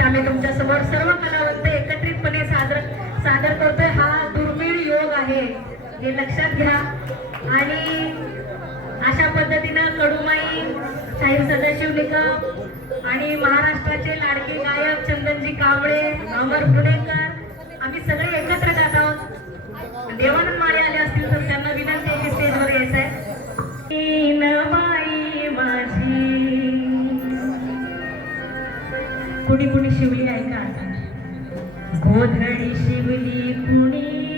गीत आम्ही तुमच्यासमोर सर्व कलावंत एकत्रितपणे सादर सादर करतोय. हा दुर्मिळ योग आहे. हे लक्षात घ्या. आणि अशा पद्धतीनं कडुमाई शाहीर सदाशिव निकम आणि महाराष्ट्राचे लाडके गायक चंदनजी कांबळे अमर पुणेकर आम्ही सगळे एकत्र कुणी कुणी शिवली ऐका आता? गोधडी शिवली कुणी?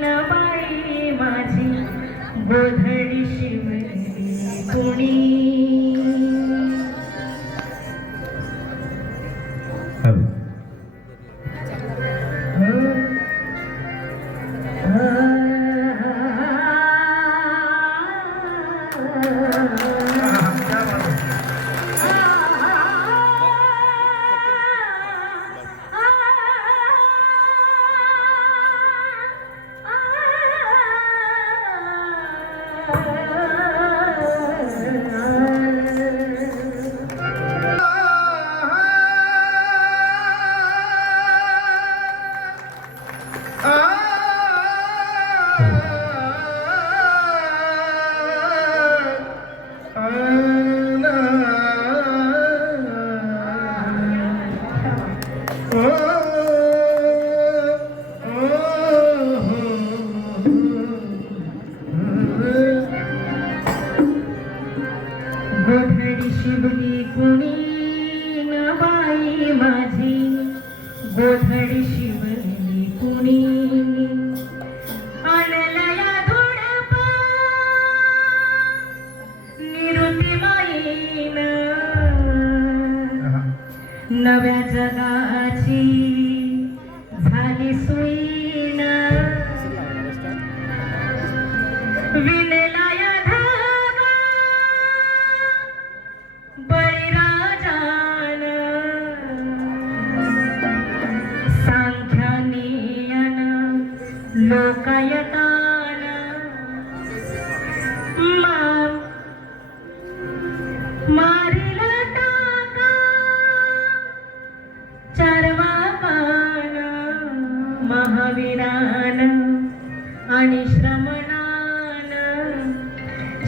न बाई माझी. गोधडी शिवली कुणी? गोधडी শিবলি কুড়ি না বাড়ি মাঝি গোধড়ি শিব कुणी आणलया धुडपा निरुती माईन नव्या जगाची झाली सुईन नयताना मा मारिला टाका. महावीरान आणि श्रमणान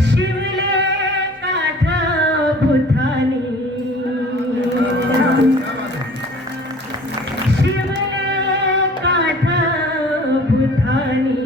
शिवले काठा भूतानी. शिवले काठा भूतानी.